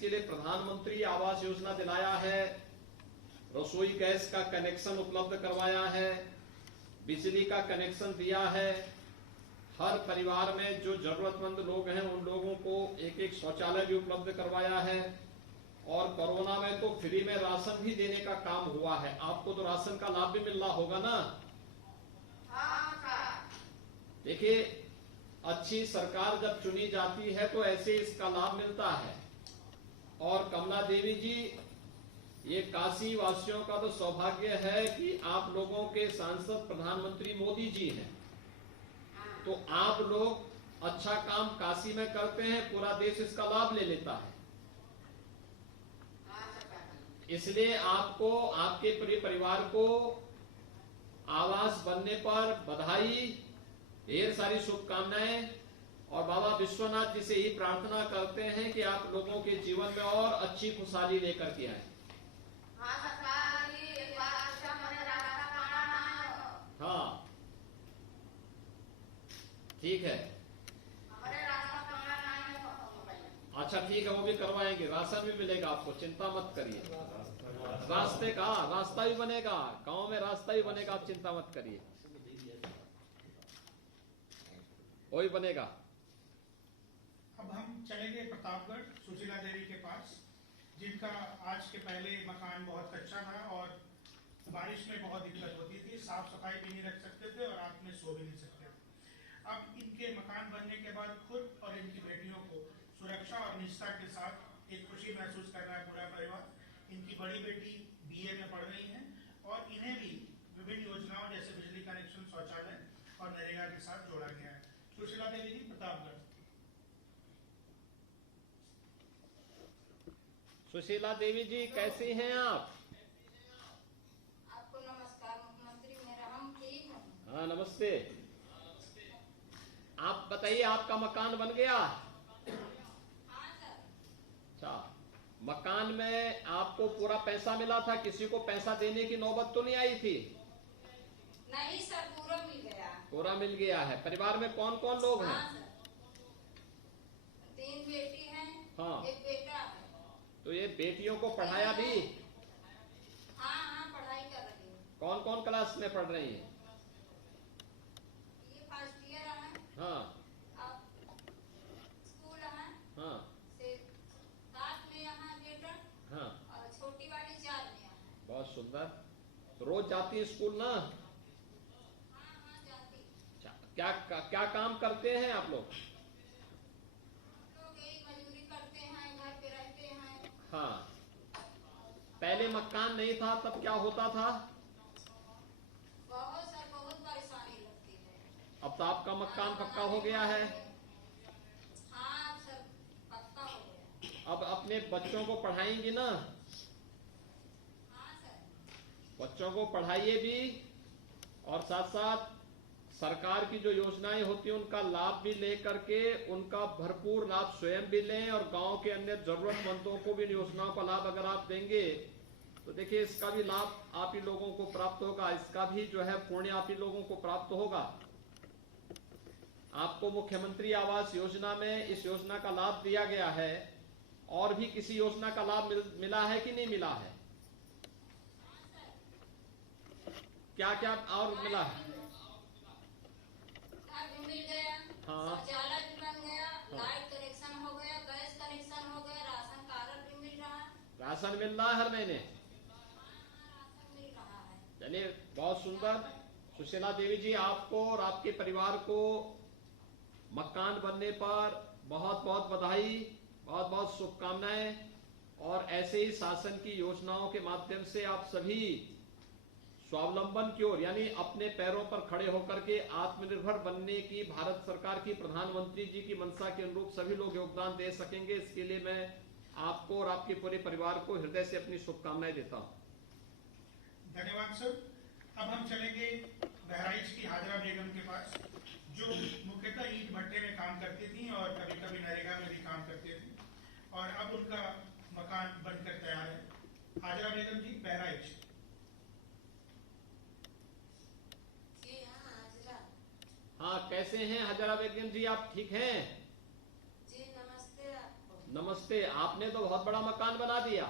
इसके लिए प्रधानमंत्री आवास योजना दिलाया है, रसोई गैस का कनेक्शन उपलब्ध करवाया है, बिजली का कनेक्शन दिया है। हर परिवार में जो जरूरतमंद लोग हैं उन लोगों को एक एक शौचालय भी उपलब्ध करवाया है। और कोरोना में तो फ्री में राशन भी देने का काम हुआ है। आपको तो राशन का लाभ भी मिल रहा होगा ना? देखिए, अच्छी सरकार जब चुनी जाती है तो ऐसे इसका लाभ मिलता है। और कमला देवी जी, ये काशी वासियों का तो सौभाग्य है कि आप लोगों के सांसद प्रधानमंत्री मोदी जी हैं। तो आप लोग अच्छा काम काशी में करते हैं, पूरा देश इसका लाभ ले लेता है। इसलिए आपको, आपके पूरे परिवार को आवास बनने पर बधाई, ढेर सारी शुभकामनाएं। और बाबा विश्वनाथ जी से ही प्रार्थना करते हैं कि आप लोगों के जीवन में और अच्छी खुशहाली लेकर के आए। हाँ, ठीक है। अच्छा, ठीक है, वो भी करवाएंगे, राशन भी मिलेगा आपको, चिंता मत करिए। रास्ते का रास्ता भी बनेगा, गांव में रास्ता भी बनेगा, आप चिंता मत करिए, वही बनेगा। अब हम चलेंगे प्रतापगढ़ सुशीला देवी के पास, जिनका आज के पहले मकान बहुत कच्चा था और बारिश में बहुत दिक्कत होती थी, साफ सफाई भी नहीं रख सकते थे और रात में सो भी नहीं सकते थे। अब इनके मकान बनने के बाद खुद और इनकी बेटियों को सुरक्षा और निष्ठा के साथ एक खुशी महसूस कर रहा है पूरा परिवार। इनकी बड़ी बेटी बीए में पढ़ रही है और इन्हें भी विभिन्न योजनाओं जैसे बिजली कनेक्शन, शौचालय और नरेगा के साथ जोड़ा गया है। सुशीला देवी जी, प्रतापगढ़। सुशीला देवी जी, कैसी हैं आप? आपको नमस्कार मुख्यमंत्री, मेरा हम ठीक हूँ। हाँ, नमस्ते। आप बताइए, आपका मकान बन गया? हाँ सर। अच्छा, मकान में आपको पूरा पैसा मिला था? किसी को पैसा देने की नौबत तो नहीं आई थी? नहीं सर, पूरा मिल गया। पूरा मिल गया है। परिवार में कौन कौन लोग हैं? हाँ सर, 3 बेटी हैं। हाँ। 1 बेटा है। तो ये बेटियों को पढ़ाया भी? हाँ हाँ, पढ़ाई कर रही हूँ। कौन कौन क्लास में पढ़ रही हैं? ये फर्स्ट ईयर है। हाँ। अब स्कूल है। हाँ। से 7 में यहाँ बेटा। हाँ। और छोटी वाली 4 में यहाँ। बहुत सुंदर। तो रोज जाती है स्कूल ना? हाँ हाँ, जाती। क्या काम करते हैं आप लोग? हम लोग यही मजदूरी करते हैं, घर पे रहते हैं। हाँ। पहले मकान नहीं था तब क्या होता था? बहुत सर, बहुत परेशानी लगती है। अब तो आपका मकान पक्का हो गया है। हाँ सर, पक्का हो गया। अब अपने बच्चों को पढ़ाएंगी ना? हाँ सर। बच्चों को पढ़ाइए भी, और साथ साथ सरकार की जो योजनाएं होती हैं उनका लाभ भी ले करके उनका भरपूर लाभ स्वयं भी लें, और गांव के अन्य जरूरतमंदों को भी इन योजनाओं का लाभ अगर आप देंगे तो देखिए इसका भी लाभ आप ही लोगों को प्राप्त होगा, इसका भी जो है पुण्य आप ही लोगों को प्राप्त होगा। आपको मुख्यमंत्री आवास योजना में इस योजना का लाभ दिया गया है, और भी किसी योजना का लाभ मिला है कि नहीं मिला है? क्या क्या और मिला है? घर भी मिल गया। हाँ। शौचालय भी बन गया। लाइट कनेक्शन हो गया, गैस कनेक्शन हो गया, राशन कार्ड भी मिल रहा है। राशन मिल रहा है हर महीने? राशन मिल रहा है। चलिए, बहुत सुंदर। सुशीला देवी जी, आपको और आपके परिवार को मकान बनने पर बहुत बहुत बधाई, बहुत बहुत शुभकामनाएं। और ऐसे ही शासन की योजनाओं के माध्यम से आप सभी स्वावलंबन की ओर, यानी अपने पैरों पर खड़े होकर के आत्मनिर्भर बनने की भारत सरकार की, प्रधानमंत्री जी की मंशा के अनुरूप सभी लोग योगदान दे सकेंगे। इसके लिए मैं आपको और आपके पूरे परिवार को हृदय से अपनी शुभकामनाएं देता हूं। धन्यवाद सर। अब हम चलेंगे बहराइच की हाजरा बेगम के पास, जो मुख्यतः ईंट भट्टे में काम करती थी और कभी कभी नरेगा में भी काम करती थी, और अब उनका मकान बनकर तैयार है। हाजरा बेगम जी, बहराइच। हाँ, कैसे हैं हजरा बेगम जी, आप ठीक हैं? जी नमस्ते आपको। नमस्ते। आपने तो बहुत बड़ा मकान बना दिया।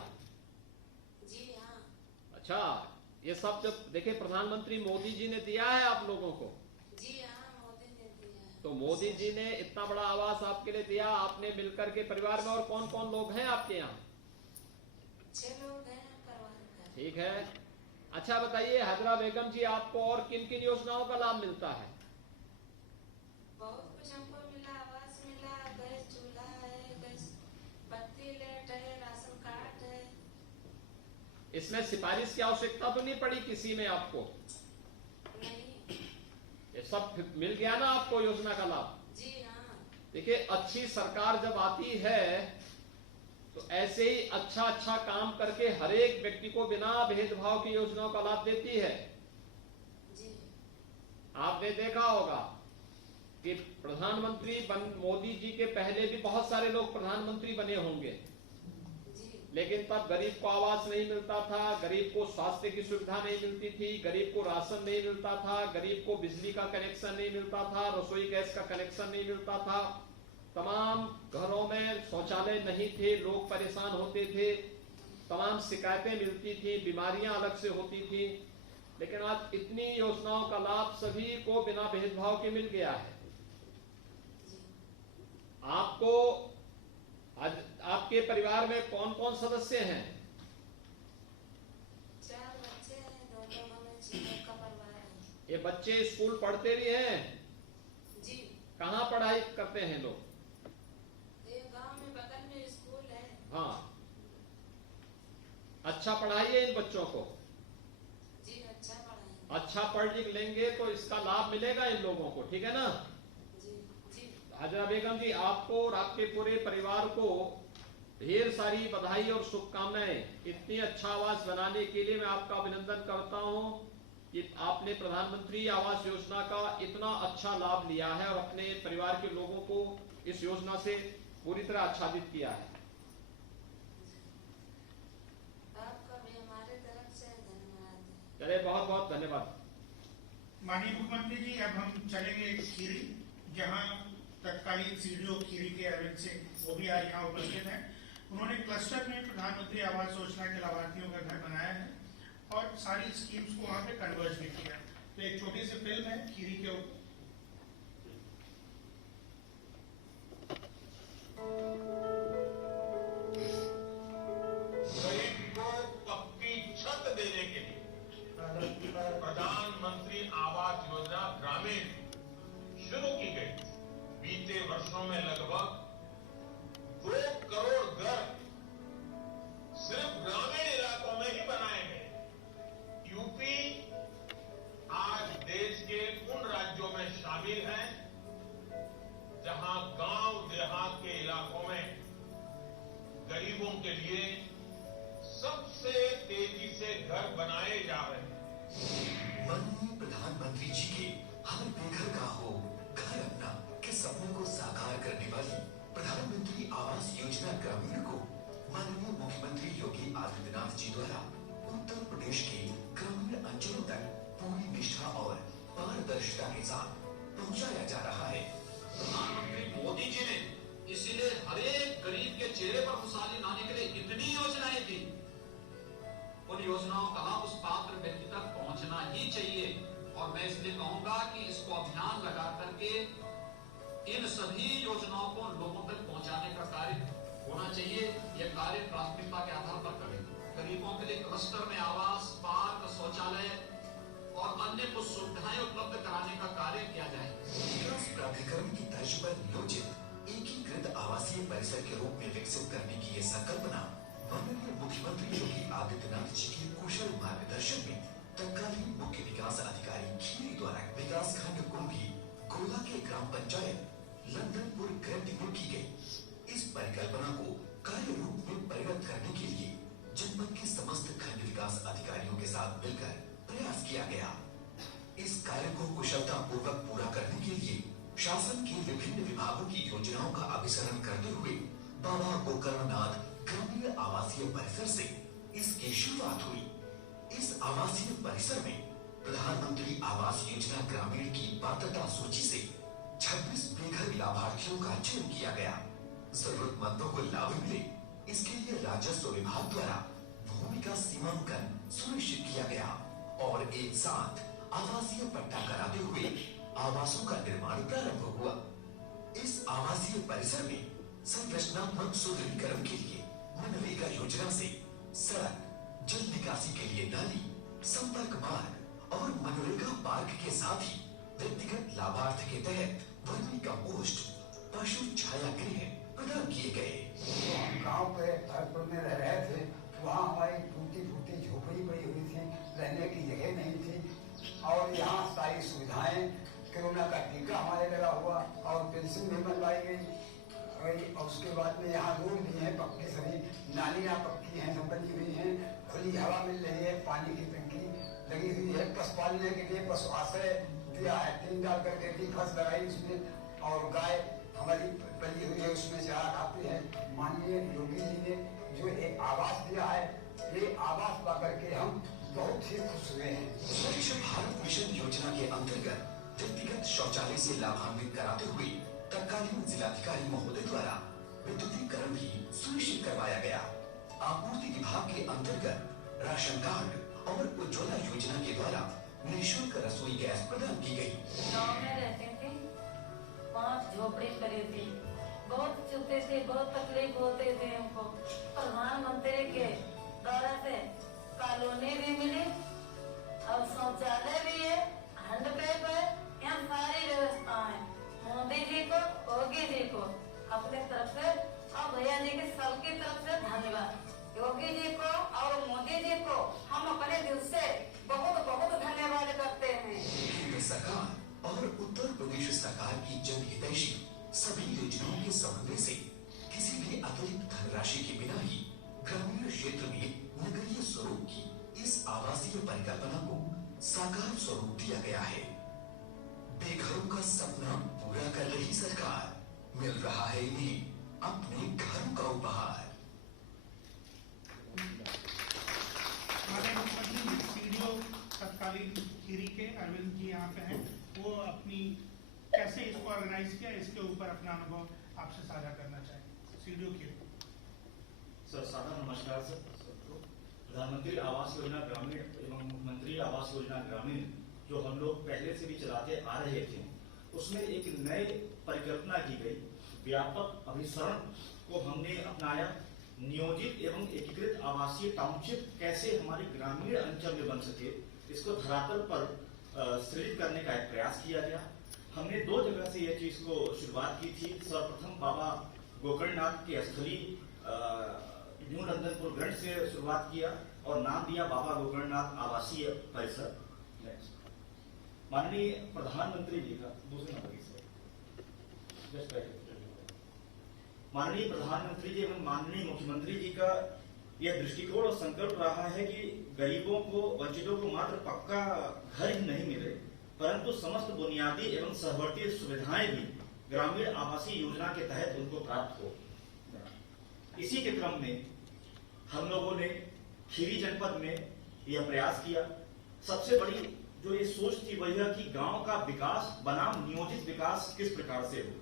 जी हाँ। अच्छा, ये सब जब देखिए प्रधानमंत्री मोदी जी ने दिया है आप लोगों को, जी हाँ, मोदी ने दिया है। तो मोदी जी ने इतना बड़ा आवास आपके लिए दिया, आपने मिलकर के परिवार में और कौन कौन लोग हैं आपके यहाँ? 6 लोग हैं परिवार का। ठीक है। अच्छा बताइए हाजरा बेगम जी, आपको और किन किन योजनाओं का लाभ मिलता है? बहुत कुछ हमको मिला, आवास मिला, गैस चूल्हा है, गैस बत्ती लाइट है, राशन कार्ड है। इसमें सिफारिश की आवश्यकता तो नहीं पड़ी किसी में आपको? नहीं। ये सब मिल गया ना आपको योजना का लाभ? जी हाँ। देखिए अच्छी सरकार जब आती है तो ऐसे ही अच्छा अच्छा काम करके हर एक व्यक्ति को बिना भेदभाव की योजनाओं का लाभ देती है। जी। आपने देखा होगा कि प्रधानमंत्री मोदी जी के पहले भी बहुत सारे लोग प्रधानमंत्री बने होंगे, जी। लेकिन तब गरीब को आवास नहीं मिलता था, गरीब को स्वास्थ्य की सुविधा नहीं मिलती थी, गरीब को राशन नहीं मिलता था, गरीब को बिजली का कनेक्शन नहीं मिलता था, रसोई गैस का कनेक्शन नहीं मिलता था, तमाम घरों में शौचालय नहीं थे, लोग परेशान होते थे, तमाम शिकायतें मिलती थी, बीमारियां अलग से होती थी। लेकिन आज इतनी योजनाओं का लाभ सभी को बिना भेदभाव के मिल गया है। आपको आज आपके परिवार में कौन कौन सदस्य हैं? 4 बच्चे हैं, 2 लोग हमें 6 लोग का परिवार है। ये बच्चे स्कूल पढ़ते भी हैं? जी। कहाँ पढ़ाई करते हैं लोग? ये गांव में बगल में स्कूल है। हाँ, अच्छा पढ़ाइए इन बच्चों को। जी अच्छा पढ़ाएंगे। अच्छा पढ़ लिख लेंगे तो इसका लाभ मिलेगा इन लोगों को, ठीक है ना? जी। जी। हाजरा बेगम जी, आपको और आपके पूरे परिवार को ढेर सारी बधाई और शुभकामनाएं। इतनी अच्छा आवास बनाने के लिए मैं आपका अभिनंदन करता हूं कि आपने प्रधानमंत्री आवास योजना का इतना अच्छा लाभ लिया है और अपने परिवार के लोगों को इस योजना से पूरी तरह आच्छादित किया है। आपका भी हमारे तरफ से धन्यवाद। चले, बहुत बहुत धन्यवाद। माननीय मुख्यमंत्री जी, अब हम चलेंगे खीरी, जहां तत्कालीन सीडीओ खीरी के अरविंद सिंह वो भी आज यहाँ उपस्थित हैं। उन्होंने क्लस्टर में प्रधानमंत्री आवास योजना के लाभार्थियों का घर बनाया है और सारी स्कीम्स को वहाँ पे कन्वर्ज भी किया। तो एक छोटी सी फिल्म है खीरी के ऊपर। गरीब को पक्की छत देने के लिए प्रधानमंत्री आवास योजना ग्रामीण शुरू की गई। बीते वर्षों में लगभग 2 करोड़ घर सिर्फ ग्रामीण इलाकों में ही बनाए गए। यूपी आज देश के उन राज्यों में शामिल है जहां गांव देहात के इलाकों में गरीबों के लिए सबसे तेजी से घर बनाए जा रहे हैं। माननीय प्रधानमंत्री जी के हर बेघर का हो घर अपना के सपने को साकार करने वाली प्रधानमंत्री आवास योजना ग्रामीण को माननीय मुख्यमंत्री योगी आदित्यनाथ जी द्वारा उत्तर प्रदेश के ग्रामीण अंचलों तक पूरी निष्ठा और पारदर्शिता के साथ पहुंचाया जा रहा है। प्रधानमंत्री मोदी जी ने इसीलिए हर एक गरीब के चेहरे पर खुशहाली लाने के लिए इतनी योजनाएं दी। उन योजनाओं का लाभ उस पात्र व्यक्ति तक पहुंचना ही चाहिए और मैं इसलिए कहूंगा कि इसको अभियान लगा करके इन सभी योजनाओं को लोगों तक पहुंचाने का कार्य होना चाहिए। यह कार्य प्राथमिकता के आधार पर करें। गरीबों के लिए क्लस्टर में आवास, पार्क, शौचालय और अन्य कुछ सुविधाएं उपलब्ध कराने का कार्य किया जाए। विकास प्राधिकरण की तर्ज पर नियोजित एकीकृत आवासीय परिसर के रूप में विकसित करने की ये संकल्पना माननीय मुख्यमंत्री योगी आदित्यनाथ जी के कुशल मार्गदर्शन में तत्कालीन मुख्य विकास अधिकारी खीरी द्वारा विकास खंड कुंभी गोला के ग्राम पंचायत लंदनपुर ग्रंथ में की गई। इस परिकल्पना को कार्य रूप में परिणत करने के लिए जनपद के समस्त खंड विकास अधिकारियों के साथ मिलकर प्रयास किया गया। इस कार्य को कुशलता पूर्वक पूरा करने के लिए शासन के विभिन्न विभागों की योजनाओं का अभिसरण करते हुए बाबा गोकर्णनाथ ग्रामीण आवासीय परिसर से इसकी शुरुआत हुई। इस आवासीय परिसर में प्रधानमंत्री आवास योजना ग्रामीण की पात्रता सूची से 26 बेघर लाभार्थियों का चयन किया गया। जरूरतमंदों को लाभ मिले, इसके लिए राजस्व विभाग द्वारा भूमि का सीमांकन सुनिश्चित किया गया और एक साथ आवासीय पट्टा कराते हुए आवासों का निर्माण प्रारंभ हुआ। इस आवासीय परिसर में संरचनात्मक सुदृढ़ीकरण के लिए मनरेगा योजना से सड़क, जल निकासी के लिए नाली, संपर्क मार्ग और मनरेगा पार्क के साथ ही व्यक्तिगत लाभार्थ के तहत वर्मी कंपोस्ट, पशु छाया गृह प्रदान किए गए। गांव पे भरतपुर में रह रहे थे, वहाँ हमारी टूटी फूटी झोपड़ी पड़ी हुई थी, रहने की जगह नहीं थी और यहाँ सारी सुविधाएं, कोरोना का टीका हमारे लगा हुआ और पेंशन भी बनवाई गई और उसके बाद में यहाँ रोड भी है पक्के, सभी नालियाँ पक्की हैं, सब बनी हुई हैं, खुली हवा मिल रही है, पानी की टंकी लगी हुई है, पशु पालने के लिए पशु आश्रय दिया है, टीन डाल करके भी फंस लगाई उसमें और गाय हमारी पली हुई है, उसमें चारा खाते हैं। माननीय योगी जी ने जो एक आवास दिया है, ये आवास पा करके हम बहुत ही खुश हुए हैं। स्वच्छ भारत मिशन योजना के अंतर्गत व्यक्तिगत शौचालय से लाभान्वित कराते हुए तत्कालीन जिलाधिकारी महोदय द्वारा विद्युतीकरण भी सुनिश्चित करवाया गया। आपूर्ति विभाग के अंतर्गत राशन कार्ड और उज्ज्वला योजना के द्वारा निःशुल्क रसोई गैस प्रदान की गई। गाँव में रहते थे, 5 झोपड़ी करे थे, बहुत चुपते थे, बहुत तकलीफ होते थे हमको। प्रधानमंत्री के द्वारा से कॉलोनी भी मिली और शौचालय भी है, हैंडपैप है, यहाँ सारी व्यवस्था है। मोदी जी को, योगी जी को अपने तरफ से और भैया जी के सबकी तरफ से धन्यवाद। योगी जी को और मोदी जी को हम अपने दिल से बहुत बहुत धन्यवाद करते हैं। केंद्र सरकार और उत्तर प्रदेश सरकार की जनहितैषी सभी योजनाओं के समन्वय से किसी भी अतिरिक्त धनराशि के बिना ही ग्रामीण क्षेत्र में नगरीय स्वरूप की इस आवासीय परिकल्पना को साकार स्वरूप दिया गया है। बेघरों का सपना पूरा कर रही सरकार, मिल रहा है इन्हें अपने घरों का उपहार। हमारे मुख्यमंत्री सीडीओ तत्कालीन खीरी के अरविंद जी यहाँ पे हैं, वो अपनी कैसे इसको ऑर्गेनाइज किया इसके ऊपर अपना अनुभव आपसे साझा करना चाहेंगे। सीडीओ की सर सादर नमस्कार सर सबको। प्रधानमंत्री आवास योजना ग्रामीण एवं मुख्यमंत्री आवास योजना ग्रामीण जो हम लोग पहले से भी चलाते आ रहे थे, उसमें एक नई परिकल्पना की गई। व्यापक अभिसरण को हमने अपनाया। नियोजित एवं एकीकृत आवासीय टाउनशिप कैसे हमारे ग्रामीण अंचल में बन सके, इसको धरातल पर सृजित करने का एक प्रयास किया गया। हमने 2 जगह से यह चीज को शुरुआत की थी। सर्वप्रथम बाबा गोकर्णनाथ के स्थली न्यू नंदनपुर ग्रंथ से शुरुआत किया और नाम दिया बाबा गोकर्णनाथ आवासीय परिसर। माननीय प्रधानमंत्री जी का दूसरे नंबर माननीय प्रधानमंत्री जी एवं माननीय मुख्यमंत्री जी का यह दृष्टिकोण और संकल्प रहा है कि गरीबों को, वंचितों को मात्र पक्का घर ही नहीं मिले, परंतु समस्त बुनियादी एवं सहवर्ती सुविधाएं भी ग्रामीण आवासीय योजना के तहत उनको प्राप्त हो। इसी के क्रम में हम लोगों ने खीरी जनपद में यह प्रयास किया। सबसे बड़ी जो ये सोच थी वह यह कि गांव का विकास बनाम नियोजित विकास किस प्रकार से हो।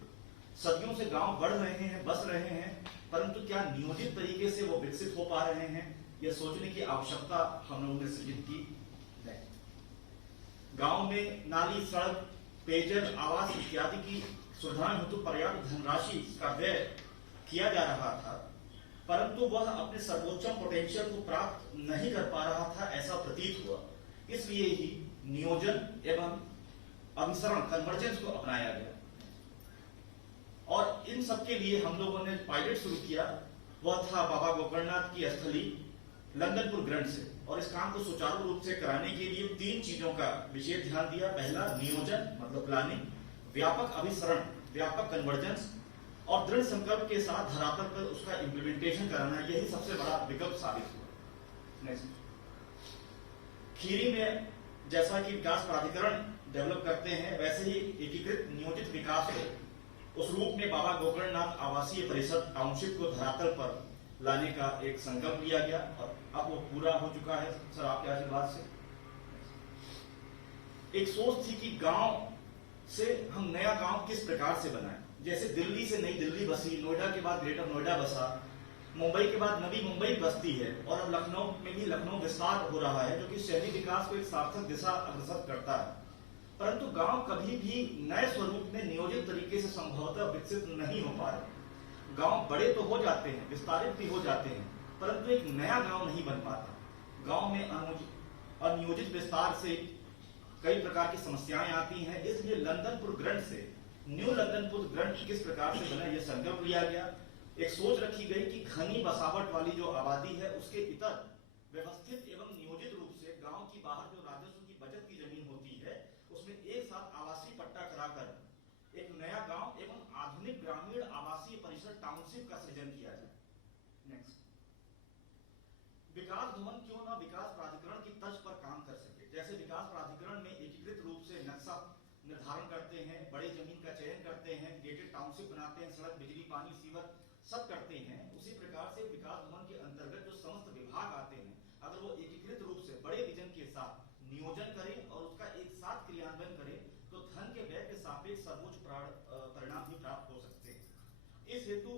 सदियों से गांव बढ़ रहे हैं, बस रहे हैं, परंतु क्या नियोजित तरीके से वो विकसित हो पा रहे हैं, यह सोचने की आवश्यकता हम लोगों ने सृजित की। गांव में नाली, सड़क, पेयजल, आवास इत्यादि की सुविधाएं हेतु पर्याप्त धनराशि का व्यय किया जा रहा था, परंतु वह अपने सर्वोच्चम पोटेंशियल को प्राप्त नहीं कर पा रहा था, ऐसा प्रतीत हुआ। इसलिए ही नियोजन एवं अभिसरण कन्वर्जेंस को अपनाया गया और इन सब के लिए हम लोगों ने पायलट शुरू किया। वह था बाबा गोकर्णनाथ की स्थली लंदनपुर ग्रंथ से, और इस काम को सुचारू रूप से कराने के लिए 3 चीजों का विशेष ध्यान दिया। पहला नियोजन मतलब प्लानिंग, व्यापक अभिसरण व्यापक कन्वर्जेंस और दृढ़ संकल्प के साथ धरातल पर उसका इम्प्लीमेंटेशन कराना, यही सबसे बड़ा विकल्प साबित हुआ। खीरी में जैसा कि विकास प्राधिकरण डेवलप करते हैं, वैसे ही एकीकृत नियोजित विकास को उस रूप में बाबा गोकर्णनाथ आवासीय परिषद टाउनशिप को धरातल पर लाने का एक संकल्प लिया गया और अब वो पूरा हो चुका है सर आपके आशीर्वाद से। एक सोच थी कि गांव से हम नया गांव किस प्रकार से बनाएं। जैसे दिल्ली से नई दिल्ली बसी, नोएडा के बाद ग्रेटर नोएडा बसा, मुंबई के बाद नवी मुंबई बसती है, और अब लखनऊ में भी लखनऊ विस्तार हो रहा है, जो कि शहरी विकास को एक सार्थक दिशा अग्रसर करता है। परंतु गांव कभी भी नए स्वरूप में नियोजित तरीके से संभवतः विकसित नहीं हो पा रहे। गांव बड़े तो हो जाते हैं, विस्तारित भी हो जाते हैं, परंतु एक नया गांव नहीं बन पाता। गांव में अनियोजित विस्तार से कई प्रकार की समस्याएं आती हैं। इसलिए लंदनपुर ग्रंथ से न्यू लंदनपुर ग्रंथ किस प्रकार से बना, यह संकल्प लिया गया। एक सोच रखी गई कि घनी बसावट वाली जो आबादी है उसके इतर व्यवस्थित एवं नियोजित रूप से गांव की बाहर जो राजस्व की बचत की जमीन होती है उसमें एक साथ आवासीय पट्टा कराकर एक नया गांव एवं आधुनिक ग्रामीण आवासीय परिसर टाउनशिप का सृजन किया जाए। नेक्स्ट, विकास भवन क्यों न विकास प्राधिकरण की तर्ज पर काम कर सके। जैसे विकास प्राधिकरण में एकीकृत रूप से नक्शा निर्धारण करते हैं, बड़े जमीन का चयन करते हैं, गेटेड टाउनशिप बनाते हैं, सड़क बिजली पानी सीवर सब करते हैं, उसी प्रकार से विकास भवन के अंतर्गत जो समस्त विभाग आते हैं अगर वो एकीकृत रूप से बड़े विजन के साथ नियोजन करें और उसका एक साथ क्रियान्वयन करें तो धन के व्यय के सापेक्ष सर्वोच्च परिणाम भी प्राप्त हो सकते हैं। इस हेतु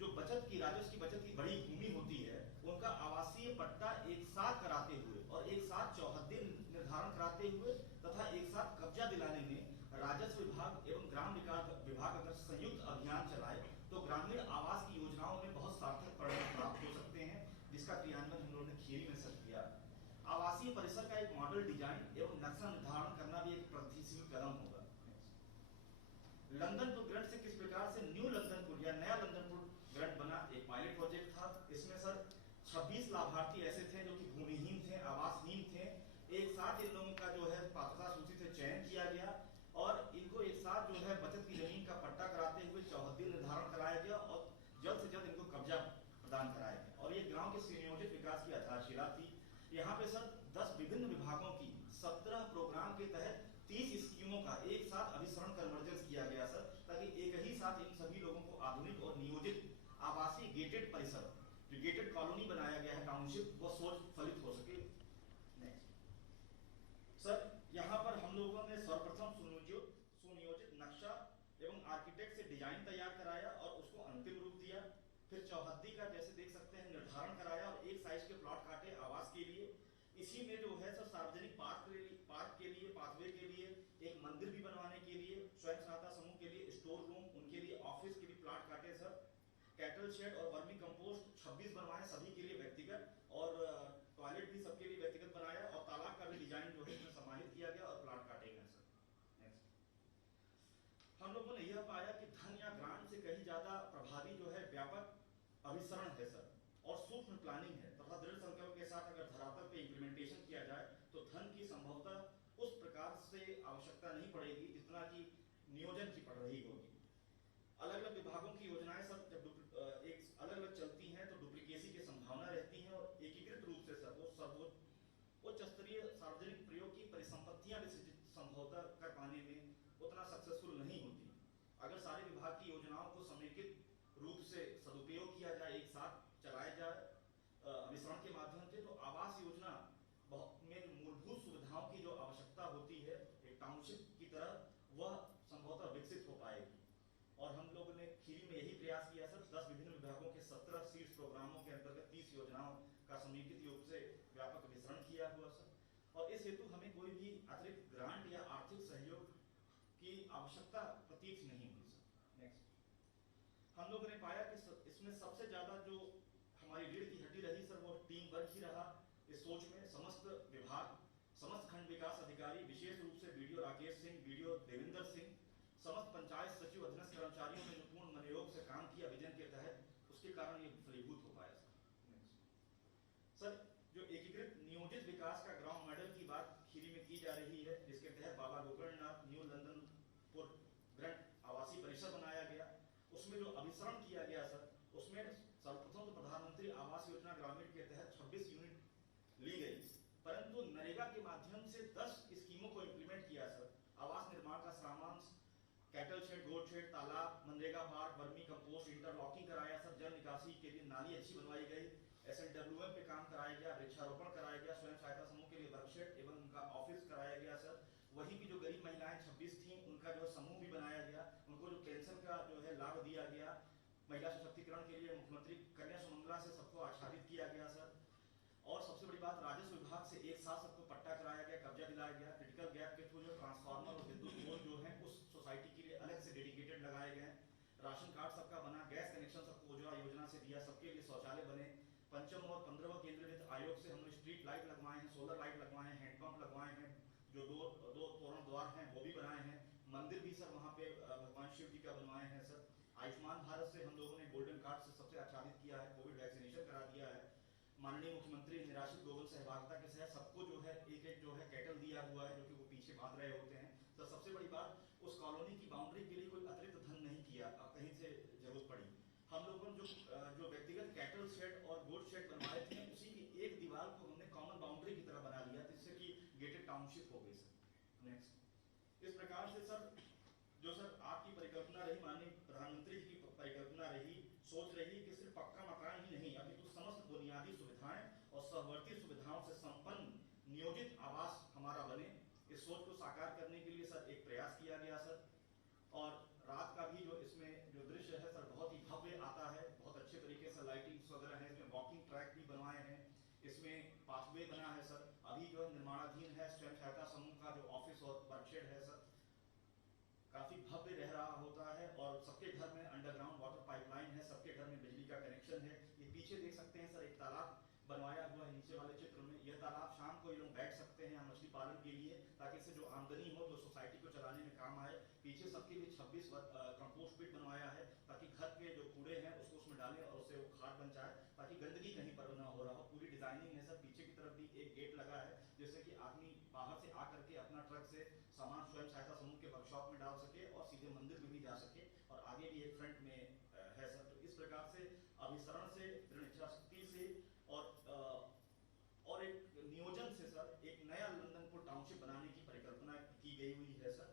जो बचत की राजस्व की बचत की बड़ी भूमि होती है उनका आवासीय पट्टा एक साथ कराते हुए और एक साथ चौहद्दी निर्धारण कराते हुए तथा एक साथ कब्जा दिलाने में राजस्व विभाग एवं ग्राम विकास विभाग अगर संयुक्त अभियान चलाए तो ग्रामीण आवास की योजनाओं में बहुत सार्थक परिणाम प्राप्त हो सकते हैं, जिसका क्रियान्वयन हम लोगों ने खीरी में सब किया। आवासीय परिसर का एक मॉडल डिजाइन एवं नक्शा निर्धारण करना भी एक प्रगतिशील कदम होगा। लंदनपुर ग्रंथ से किस प्रकार से न्यू लंदनपुर या नया लंदनपुर ग्रंथ बना, एक पायलट प्रोजेक्ट था। इसमें सर 26 लाभार्थी ऐसे थे जो कि भूमिहीन थे, आवासहीन थे। एक साथ इन लोगों का जो है पात्रता सूची से चयन किया गया और इनको एक साथ जो है बचत की जमीन का पट्टा कराते हुए चौहद्दी निर्धारण कराया गया और जल्द से जल्द इनको कब्जा प्रदान कराया गया। और ये गांव के सुनियोजित विकास की आधारशिला थी। यहाँ पे सर 10 विभिन्न विभागों की 17 प्रोग्राम के तहत 30 स्कीमों का एक साथ अभिसरण कन्वर्जेंस किया गया सर, ताकि एक ही साथ इन सभी लोगों को आधुनिक और नियोजित आवासीय गेटेड परिसर जो गेटेड कॉलोनी बनाया गया है टाउनशिप, वो सोच फलित हो सके। सर यहाँ पर हम लोगों ने सर्वप्रथम सुनियोजित नक्शा एवं आर्किटेक्ट से डिजाइन तैयार कराया और उसको अंतिम रूप दिया। फिर चौहद्दी का जैसे देख सकते हैं निर्धारण कराया और एक साइज के प्लॉट काटे आवास के लिए। इसी में जो है सर सार्वजनिक पार्क के लिए पाथवे के लिए एक मंदिर भी बनवाने के लिए, स्वयं सहायता समूह के लिए स्टोर रूम, उनके लिए ऑफिस के भी प्लॉट काटे सर। कैटल शेड और वर्मी कंपोस्ट 26 बनवाए सभी के लिए व्यक्तिगत, और टॉयलेट भी सबके लिए व्यक्तिगत बनाया और तालाब का भी डिजाइन जो है इसमें समाहित किया गया और प्लॉट काटे गए सर। नेक्स्ट, हम लोगों ने यह पाया कि धन या ग्रांट से कहीं ज्यादा प्रभावी जो है व्यापक अभिसरण है सर और सूक्ष्म प्लानिंग है तथा दृढ़ संकल्प के साथ अगर धरातल पे इम्प्लीमेंटेशन किया जाए तो धन की संभवतः उस प्रकार से आवश्यकता नहीं पड़ेगी जितना कि नियोजन की पड़ रही होगी। अलग अलग विभागों की योजनाएं सब जब एक अलग अलग चलती हैं तो डुप्लीकेसी की संभावना रहती है और एकीकृत रूप से सर वो सर्वोच्च उच्च स्तरीय सार्वजनिक प्रयोग की परिसंपत्तियां भी संभवतः कर पाने में उतना सक्सेसफुल नहीं होती। अगर सारे विभाग की योजनाओं को समेकित रूप से सदुपयोग किया जाए, एक साथ चलाया जाए अभिसरण के माध्यम से, तो आवास योजना में मूलभूत सुविधाओं की जो आवश्यकता होती है एक टाउनशिप की तरह, वह संभवतः विकसित हो पाएगी। और हम लोगों ने खीरी में यही प्रयास किया सर, 10 विभिन्न विभागों के 17 सीड्स प्रोग्रामों के अंतर्गत 30 योजनाओं का समेकित रूप से व्यापक वितरण किया हुआ सर। और इस हेतु हमें कोई भी अतिरिक्त ग्रांट या आर्थिक सहयोग की आवश्यकता प्रतीत नहीं हुई सर। नेक्स्ट, हम लोगों ने पाया कि इसमें सबसे ज्यादा जो हमारी रीढ़ की हड्डी रही सर वो टीम वर्क ही रहा। इस सोच में समस्त विभाग, समस्त खंड विकास अधिकारी, विशेष रूप से बीडीओ राकेश सिंह, बीडीओ देवेंद्र सिंह, समस्त पंचायत सचिव अधीनस्थ कर्मचारियों ने पूर्ण मनोयोग से काम किया विजन के तहत, उसके कारण ये फलीभूत हो पाया सर। जो एकीकृत नियोजित विकास का ग्राम मॉडल की बात खीरी में की जा रही है, जिसके तहत बाबा गोकर्णनाथ न्यू लंदनपुर ग्रंथ आवासीय परिसर बनाया गया, उसमें जो अभिसरण किया गया सर, उसमें सर्वप्रथम तो प्रधानमंत्री आवास योजना ग्रामीण के तहत 26 यूनिट ली गई, परंतु नरेगा के माध्यम से 10 स्कीमों को इम्प्लीमेंट किया सर। आवास निर्माण का सामान, कैटल शेड, गोट शेड, तालाब, MNREGA park, vermi compost, interlocking कराया सर। जल निकासी के लिए नाली अच्छी बनवाई गई, SNWM पे काम कराया गया, वृक्षारोपण कराया गया, स्वयं सहायता समूह के लिए वर्कशेड एवं उनका ऑफिस कराया गया सर। वहीं की जो गरीब महिलाएं 26 थी उनका जो समूह भी बनाया गया, उनको जो पेंशन का जो है महिला सशक्तिकरण के लिए मुख्यमंत्री कन्या सुमंगला से सबको आच्छादित किया गया सर। और सबसे बड़ी बात, राजस्व विभाग से एक साथ सबको पट्टा कराया गया, कब्जा दिलाया गया। क्रिटिकल गैप के थ्रू जो ट्रांसफार्मर और विद्युत पोल जो है उस सोसाइटी के लिए अलग से डेडिकेटेड लगाए गए। राशन कार्ड सबका बना, गैस कनेक्शन सबको उज्ज्वला योजना से दिया, सबके लिए शौचालय बने। पंचम और 15वां केंद्रीय वित्त आयोग से हमने स्ट्रीट लाइट लगवाए हैं, सोलर लाइट लगवाए हैं, हैंडपंप लगवाए हैं, जो दो तोरण द्वार हैं वो भी बनाए हैं। मंदिर भी सर वहाँ पे भगवान शिव जी का बनवाए हैं सर। आयुष्मान भारत से हम लोगों ने गोल्डन कार्ड से सबसे आच्छादित किया है, कोविड वैक्सीनेशन करा दिया है। माननीय मुख्यमंत्री निराश्रित गोवन सहभागिता के तहत सबको जो है एक जो है कैटल दिया हुआ है, जो कि वो पीछे बांध रहे होते हैं। तो सबसे बड़ी बात, उस कॉलोनी की बाउंड्री के लिए कोई अतिरिक्त धन नहीं किया, कहीं से जरूरत पड़ी। हम लोगों ने जो व्यक्तिगत कैटल शेड और गोट शेड बनवाए थे, उसी की एक दीवार को हमने कॉमन बाउंड्री की तरह बना लिया, जिससे कि गेटेड टाउनशिप हो गई सर। नेक्स्ट, इस प्रकार से सर जो सर आपकी परिकल्पना रही, माननीय प्रधानमंत्री जी की परिकल्पना रही, सोच रही कि सिर्फ पक्का मकान ही नहीं, अभी तो समस्त बुनियादी सुविधाएं और सहवर्ती सुविधाओं से संपन्न नियोजित आवास हमारा बने। इस सोच को साकार करने के लिए सर एक प्रयास किया गया सर। और रात का भी जो इसमें जो दृश्य है सर बहुत ही भव्य आता है, बहुत अच्छे तरीके से लाइटिंग्स वगैरह है, इसमें वॉकिंग ट्रैक भी बनवाए हैं, इसमें पाथवे बना है सर। अभी जो निर्माणाधीन है स्वयं सहायता समूह का जो ऑफिस और वर्कशेड है सर, काफी भव्य रह रहा होता है। और सबके घर में अंडरग्राउंड वाटर पाइपलाइन है, सबके घर में बिजली का कनेक्शन है। ये पीछे देख सकते हैं सर, एक तालाब बनवाया हुआ है नीचे वाले चित्र में। यह तालाब शाम को ये लोग बैठ सकते हैं मछली पालन के लिए, ताकि इससे जो आमदनी हो तो सोसाइटी को चलाने में काम आए। पीछे सबके लिए 26 कंपोस्ट पिट बनवाया है, ताकि घर के जो कूड़े हैं उसको उसमें डालें और उससे वो खाद बन जाए, ताकि गंदगी कहीं पर ना हो रहा हो। पूरी डिजाइनिंग है सर। पीछे की तरफ भी एक गेट लगा है, जिससे कि आदमी बाहर से आकर के अपना ट्रक से सामान स्वयं सहायता समूह के वर्कशॉप में डाल सके और सीधे मंदिर में भी जा सके। और आगे भी एक फ्रंट में है सर। तो इस प्रकार से अभिसरण से, दृढ़ इच्छा शक्ति से और एक नियोजन से सर एक नया लंदनपुर टाउनशिप बनाने की परिकल्पना की गई हुई है सर।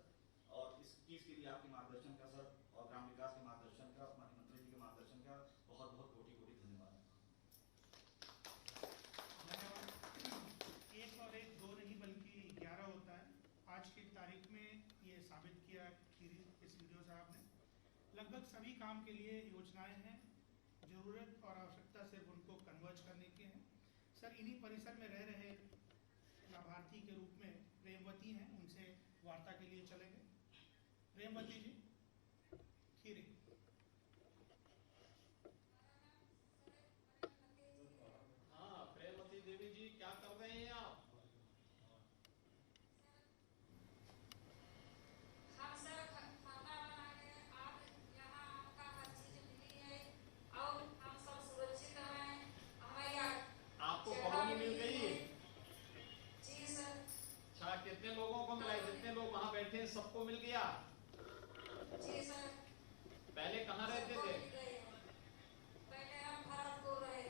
और इस चीज के लिए आपके मार्गदर्शन का सर और ग्राम विकास के मार्गदर्शन का, मुख्यमंत्री जी के मार्गदर्शन का बहुत बहुत कोटि धन्यवाद। एक और एक दो नहीं बल्कि 11 होता है। आज की तारीख में ये साबित किया खीरी इस वीडियो साहब ने। लगभग सभी काम के लिए योजनाएं हैं, जरूरत और आवश्यकता सिर्फ उनको कन्वर्ज करने की है। सर इन्हीं परिसर में रह रहे लाभार्थी के रूप में प्रेमवती हैं, उनसे वार्ता के लिए चलेंगे। प्रेमवती जी, खीरी। हाँ प्रेमवती देवी जी, क्या कर रहे हैं आप? हम सर खाना बना के आप यहाँ हमका हर चीज मिली है और हम सब सुरक्षित हैं। हमारे आपको कॉलोनी मिल गई है? जी सर। अच्छा, कितने लोगों को मिला है? जितने लोग वहाँ बैठे हैं सबको मिल गया? जी सर। पहले कहाँ रहते थे? पहले हम भरतपुर रहे।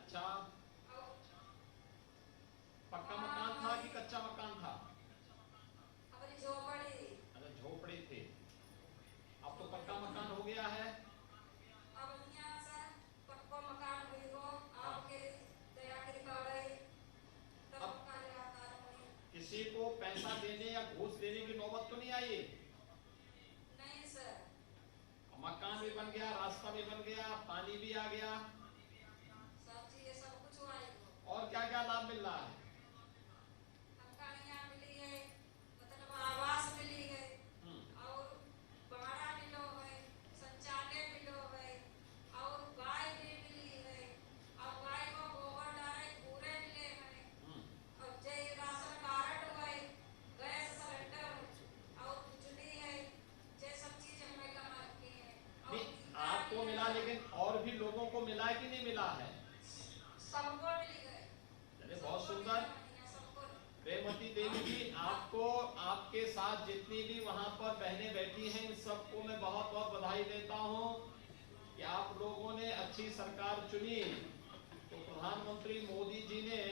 अच्छा, पक्का मकान था कि कच्चा मकान था? हमारी झोपड़ी। अच्छा, झोपड़ी थे। अब तो पक्का मकान हो गया है? अब यहाँ सर पक्का मकान हुई हो, आपके दया कृपा रही तब मकान हुई। किसी को पैसा देने या घूस देने की नौबत तो नहीं आई? नहीं सर। मकान भी बन गया, रास्ता भी बन गया, पानी भी आ गया, सब चीजें सब कुछ हुआ है। और क्या क्या लाभ मिल रहा है? हमका यहाँ मिली है, मतलब आवास मिली है और भाड़ा मिलो है, शौचालय मिलो है और गाय भी मिली है और गाय को गोबर डाले पूरे मिले हैं और जय राशन कार्ड हुए, गैस सिलेंडर और बिजली है, ये सब चीज हमें कमा की है। आपको मिला, लेकिन और भी लोगों को मिला है कि नहीं मिला है? सबको मिल गए। चलिए, बहुत सुंदर। प्रेमवती देवी जी, आपको आपके साथ जितनी भी वहां पर बहनें बैठी हैं इन सबको मैं बहुत बहुत बधाई देता हूं कि आप लोगों ने अच्छी सरकार चुनी। तो प्रधानमंत्री मोदी जी ने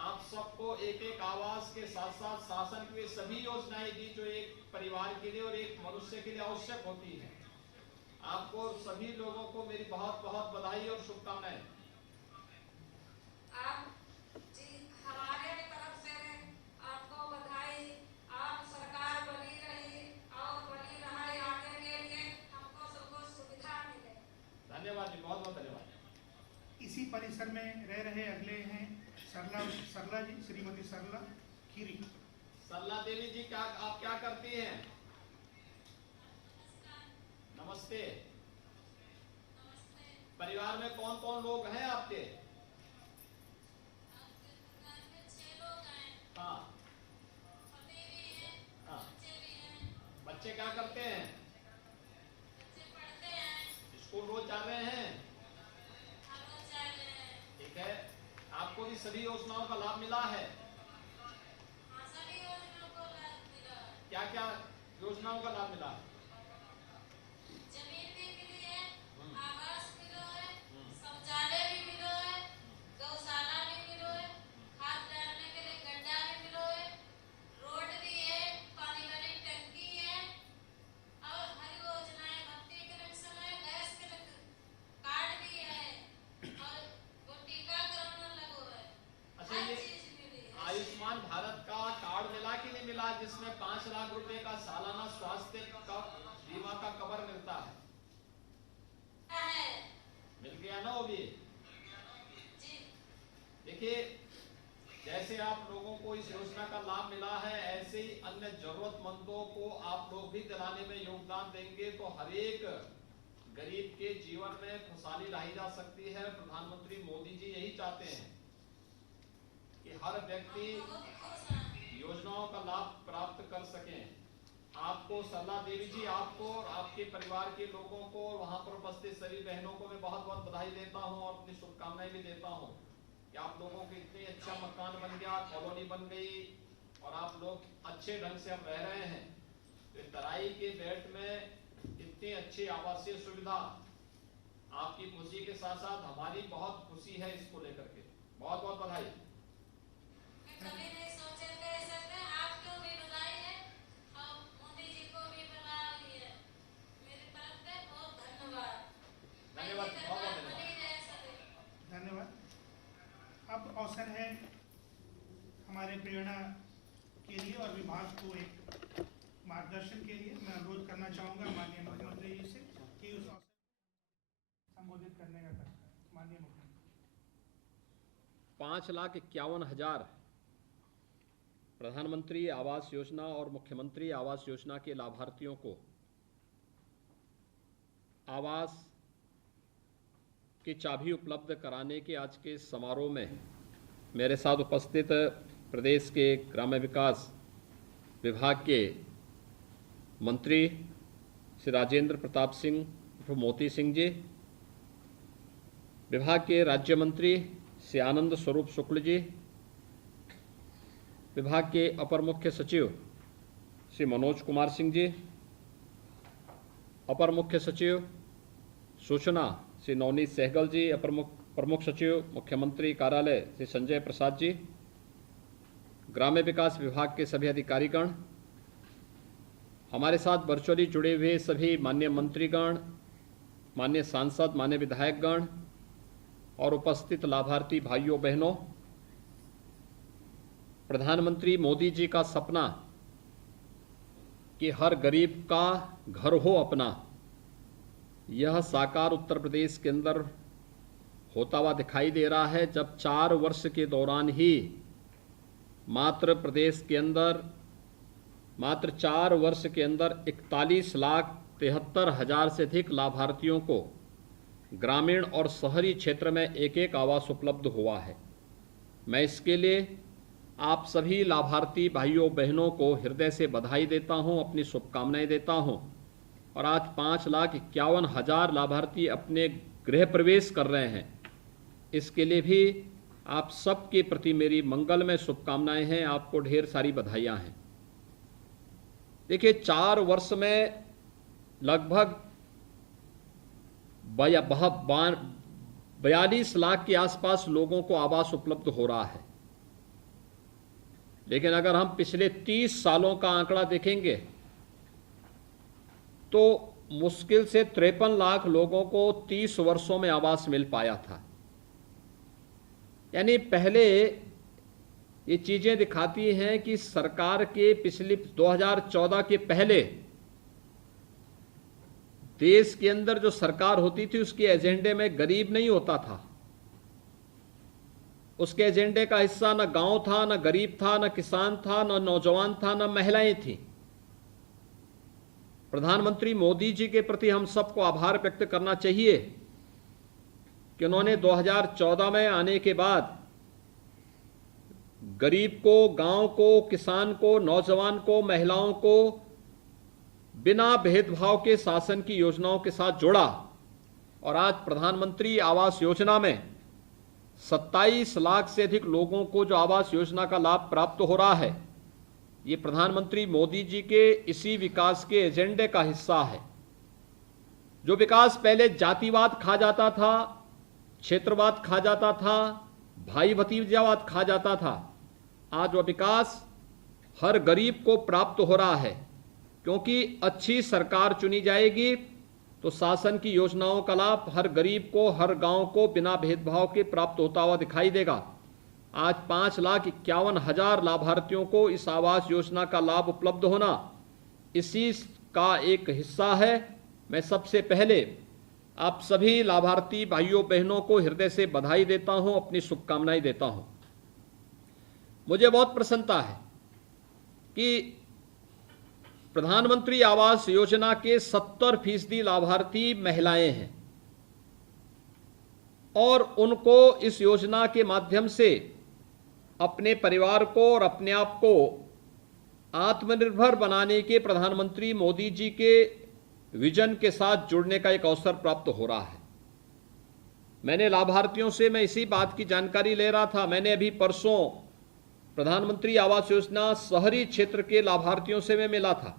आप सबको एक एक आवास के साथ साथ शासन की वे सभी योजनाएं दी जो एक परिवार के लिए और एक मनुष्य के लिए आवश्यक होती है। आपको सभी लोगों को मेरी बहुत बहुत बधाई और शुभकामनाएं। आप जी हमारे तरफ से आपको बधाई। आप सरकार बनी रही और बनी रहे, आगे के लिए हमको सबको सुविधा मिले। सरला जी, श्रीमती सरला खीरी। सरला देवी जी, क्या आप क्या करती हैं? नमस्ते। परिवार में कौन कौन लोग हैं आपके? हाँ हाँ। बच्चे क्या करते हैं? स्कूल रोज जा रहे हैं? ठीक है। आपको भी सभी योजनाओं का लाभ मिला है? क्या क्या योजनाओं का लाभ मिला? जमीन भी मिली है, आवास मिलो है, शौचालय भी मिलो है, गौशाला भी मिलो है, खाद डालने के लिए गड्ढा भी मिलो है, रोड भी है, पानी वाली टंकी है, और हर योजनाएं, बत्ती कनेक्शन है, गैस कनेक्शन कार्ड भी है, और वो टीकाकरण लगो है। अच्छा, हर ये चीज मिली है। आयुष्मान भारत का कार्ड मिला कि नहीं मिला, जिसमें 5 लाख रुपए का सालाना स्वास्थ्य का बीमा का कवर मिलता है? मिल गया ना वो भी? जी। देखिए, जैसे आप लोगों को इस योजना का लाभ मिला है, ऐसे ही अन्य जरूरतमंदों को आप लोग भी दिलाने में योगदान देंगे तो हर एक गरीब के जीवन में खुशहाली लाई जा सकती है। प्रधानमंत्री मोदी जी यही चाहते हैं कि हर व्यक्ति योजनाओं का लाभ प्राप्त कर सकें। आपको, सरला देवी जी, आपको और आपके परिवार के लोगों को, वहां पर उपस्थित सभी बहनों को मैं बहुत बहुत बधाई देता हूं और अपनी शुभकामनाएं भी देता हूं कि आप लोगों के इतने अच्छा मकान बन गया, कॉलोनी बन गई और आप लोग अच्छे ढंग से अब रह रहे हैं। तो तराई के बेल्ट में इतनी अच्छी आवासीय सुविधा, आपकी खुशी के साथ साथ हमारी बहुत खुशी है इसको लेकर के। बहुत बहुत बधाई। कभी नहीं सोचे थे ऐसा थे, आपको भी बधाई है और मोदी जी को भी बधाई है। मेरी तरफ से बहुत धन्यवाद। धन्यवाद, बहुत बहुत धन्यवाद। बनी रहे सभी। धन्यवाद। अब अवसर है हमारे प्रेरणा के लिए और विभाग को एक मार्गदर्शन के लिए मैं अनुरोध करना चाहूँगा माननीय मुख्यमंत्री जी से कि उस अवसर संबोधित करने का माननीय मुख्यमंत्री। 5,51,000 प्रधानमंत्री आवास योजना और मुख्यमंत्री आवास योजना के लाभार्थियों को आवास की चाबी उपलब्ध कराने के आज के समारोह में मेरे साथ उपस्थित प्रदेश के ग्राम्य विकास विभाग के मंत्री श्री राजेंद्र प्रताप सिंह उर्फ मोती सिंह जी, विभाग के राज्य मंत्री श्री आनंद स्वरूप शुक्ल जी, विभाग के अपर मुख्य सचिव श्री मनोज कुमार सिंह जी, अपर मुख्य सचिव सूचना श्री नवनीत सहगल जी, अपर प्रमुख सचिव मुख्यमंत्री कार्यालय श्री संजय प्रसाद जी, ग्राम्य विकास विभाग के सभी अधिकारीगण, हमारे साथ वर्चुअली जुड़े हुए सभी माननीय मंत्रीगण, माननीय सांसद, माननीय विधायकगण और उपस्थित लाभार्थी भाइयों बहनों, प्रधानमंत्री मोदी जी का सपना कि हर गरीब का घर हो अपना, यह साकार उत्तर प्रदेश के अंदर होता हुआ दिखाई दे रहा है। जब 4 वर्ष के दौरान ही मात्र प्रदेश के अंदर मात्र 4 वर्ष के अंदर 41,73,000 से अधिक लाभार्थियों को ग्रामीण और शहरी क्षेत्र में एक एक आवास उपलब्ध हुआ है। मैं इसके लिए आप सभी लाभार्थी भाइयों बहनों को हृदय से बधाई देता हूं, अपनी शुभकामनाएं देता हूं। और आज 5,51,000 लाभार्थी अपने गृह प्रवेश कर रहे हैं, इसके लिए भी आप सबके प्रति मेरी मंगलमय शुभकामनाएं हैं, आपको ढेर सारी बधाइयां हैं। देखिए, 4 वर्ष में लगभग 42 लाख के आसपास लोगों को आवास उपलब्ध हो रहा है। लेकिन अगर हम पिछले 30 सालों का आंकड़ा देखेंगे तो मुश्किल से 53 लाख लोगों को 30 वर्षों में आवास मिल पाया था। यानी पहले ये चीजें दिखाती हैं कि सरकार के पिछले 2014 के पहले देश के अंदर जो सरकार होती थी उसके एजेंडे में गरीब नहीं होता था। उसके एजेंडे का हिस्सा न गांव था, न गरीब था, न किसान था, न नौजवान था, न महिलाएं थी। प्रधानमंत्री मोदी जी के प्रति हम सबको आभार व्यक्त करना चाहिए कि उन्होंने 2014 में आने के बाद गरीब को, गांव को, किसान को, नौजवान को, महिलाओं को बिना भेदभाव के शासन की योजनाओं के साथ जोड़ा और आज प्रधानमंत्री आवास योजना में 27 लाख से अधिक लोगों को जो आवास योजना का लाभ प्राप्त हो रहा है, ये प्रधानमंत्री मोदी जी के इसी विकास के एजेंडे का हिस्सा है। जो विकास पहले जातिवाद खा जाता था, क्षेत्रवाद खा जाता था, भाई भतीजावाद खा जाता था, आज वह विकास हर गरीब को प्राप्त हो रहा है, क्योंकि अच्छी सरकार चुनी जाएगी तो शासन की योजनाओं का लाभ हर गरीब को, हर गांव को बिना भेदभाव के प्राप्त होता हुआ दिखाई देगा। आज 5,51,000 लाभार्थियों को इस आवास योजना का लाभ उपलब्ध होना इसी का एक हिस्सा है। मैं सबसे पहले आप सभी लाभार्थी भाइयों बहनों को हृदय से बधाई देता हूं, अपनी शुभकामनाएं देता हूं। मुझे बहुत प्रसन्नता है कि प्रधानमंत्री आवास योजना के 70% लाभार्थी महिलाएं हैं और उनको इस योजना के माध्यम से अपने परिवार को और अपने आप को आत्मनिर्भर बनाने के प्रधानमंत्री मोदी जी के विजन के साथ जुड़ने का एक अवसर प्राप्त हो रहा है। मैंने लाभार्थियों से मैं इसी बात की जानकारी ले रहा था। मैंने अभी परसों प्रधानमंत्री आवास योजना शहरी क्षेत्र के लाभार्थियों से मैं मिला था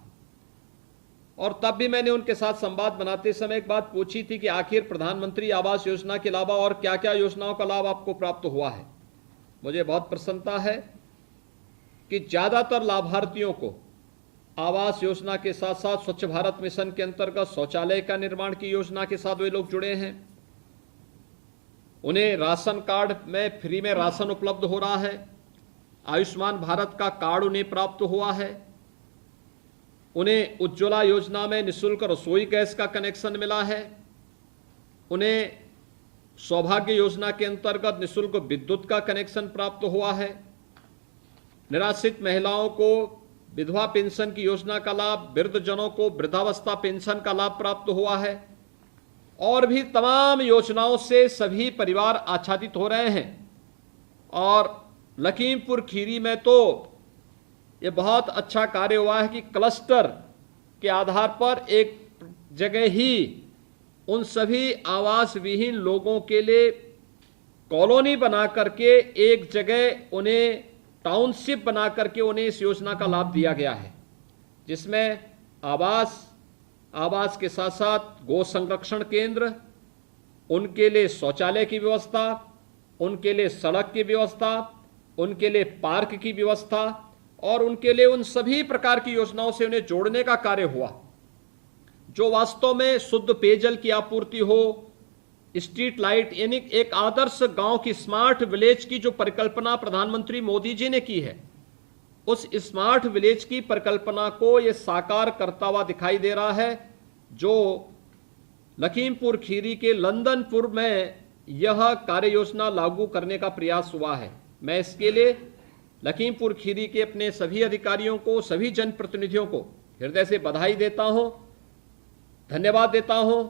और तब भी मैंने उनके साथ संवाद बनाते समय एक बात पूछी थी कि आखिर प्रधानमंत्री आवास योजना के अलावा और क्या क्या योजनाओं का लाभ आपको प्राप्त हुआ है। मुझे बहुत प्रसन्नता है कि ज्यादातर लाभार्थियों को आवास योजना के साथ साथ स्वच्छ भारत मिशन के अंतर्गत शौचालय का निर्माण की योजना के साथ वे लोग जुड़े हैं। उन्हें राशन कार्ड में फ्री में राशन उपलब्ध हो रहा है। आयुष्मान भारत का कार्ड उन्हें प्राप्त हुआ है। उन्हें उज्ज्वला योजना में निःशुल्क रसोई गैस का कनेक्शन मिला है। उन्हें सौभाग्य योजना के अंतर्गत निःशुल्क विद्युत का कनेक्शन प्राप्त हुआ है। निराश्रित महिलाओं को विधवा पेंशन की योजना का लाभ, वृद्धजनों को वृद्धावस्था पेंशन का लाभ प्राप्त हुआ है और भी तमाम योजनाओं से सभी परिवार आच्छादित हो रहे हैं। और लखीमपुर खीरी में तो ये बहुत अच्छा कार्य हुआ है कि क्लस्टर के आधार पर एक जगह ही उन सभी आवास विहीन लोगों के लिए कॉलोनी बना करके एक जगह उन्हें टाउनशिप बना करके उन्हें इस योजना का लाभ दिया गया है, जिसमें आवास के साथ साथ गो संरक्षण केंद्र, उनके लिए शौचालय की व्यवस्था, उनके लिए सड़क की व्यवस्था, उनके लिए पार्क की व्यवस्था और उनके लिए उन सभी प्रकार की योजनाओं से उन्हें जोड़ने का कार्य हुआ जो वास्तव में शुद्ध पेयजल की आपूर्ति हो, स्ट्रीट लाइट, यानी एक आदर्श गांव की स्मार्ट विलेज की जो परिकल्पना प्रधानमंत्री मोदी जी ने की है, उस स्मार्ट विलेज की परिकल्पना को यह साकार करता हुआ दिखाई दे रहा है, जो लखीमपुर खीरी के लंदनपुर में यह कार्य योजना लागू करने का प्रयास हुआ है। मैं इसके लिए लखीमपुर खीरी के अपने सभी अधिकारियों को, सभी जनप्रतिनिधियों को हृदय से बधाई देता हूं, धन्यवाद देता हूं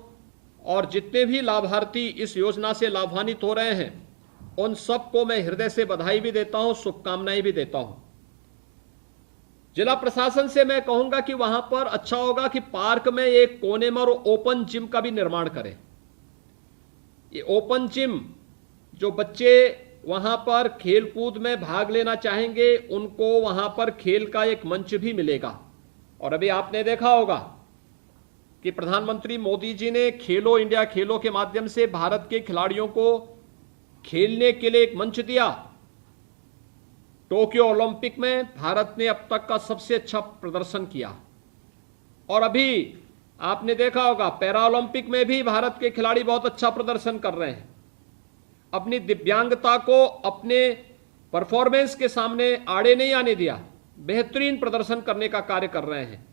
और जितने भी लाभार्थी इस योजना से लाभान्वित हो रहे हैं उन सबको मैं हृदय से बधाई भी देता हूं, शुभकामनाएं भी देता हूं। जिला प्रशासन से मैं कहूंगा कि वहां पर अच्छा होगा कि पार्क में एक कोने में ओपन जिम का भी निर्माण करें। ये ओपन जिम, जो बच्चे वहां पर खेल कूद में भाग लेना चाहेंगे उनको वहां पर खेल का एक मंच भी मिलेगा। और अभी आपने देखा होगा कि प्रधानमंत्री मोदी जी ने खेलो इंडिया खेलों के माध्यम से भारत के खिलाड़ियों को खेलने के लिए एक मंच दिया। टोक्यो ओलंपिक में भारत ने अब तक का सबसे अच्छा प्रदर्शन किया और अभी आपने देखा होगा पैरा ओलंपिक में भी भारत के खिलाड़ी बहुत अच्छा प्रदर्शन कर रहे हैं। अपनी दिव्यांगता को अपने परफॉर्मेंस के सामने आड़े नहीं आने दिया, बेहतरीन प्रदर्शन करने का कार्य कर रहे हैं।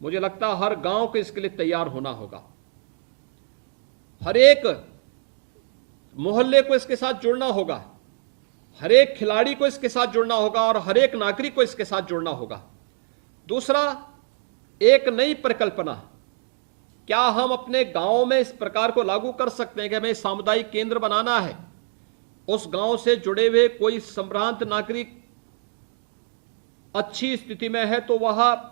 मुझे लगता है हर गांव को इसके लिए तैयार होना होगा, हर एक मोहल्ले को इसके साथ जुड़ना होगा, हर एक खिलाड़ी को इसके साथ जुड़ना होगा और हर एक नागरिक को इसके साथ जुड़ना होगा। दूसरा, एक नई परिकल्पना, क्या हम अपने गांव में इस प्रकार को लागू कर सकते हैं कि हमें सामुदायिक केंद्र बनाना है, उस गांव से जुड़े हुए कोई संभ्रांत नागरिक अच्छी स्थिति में है तो वह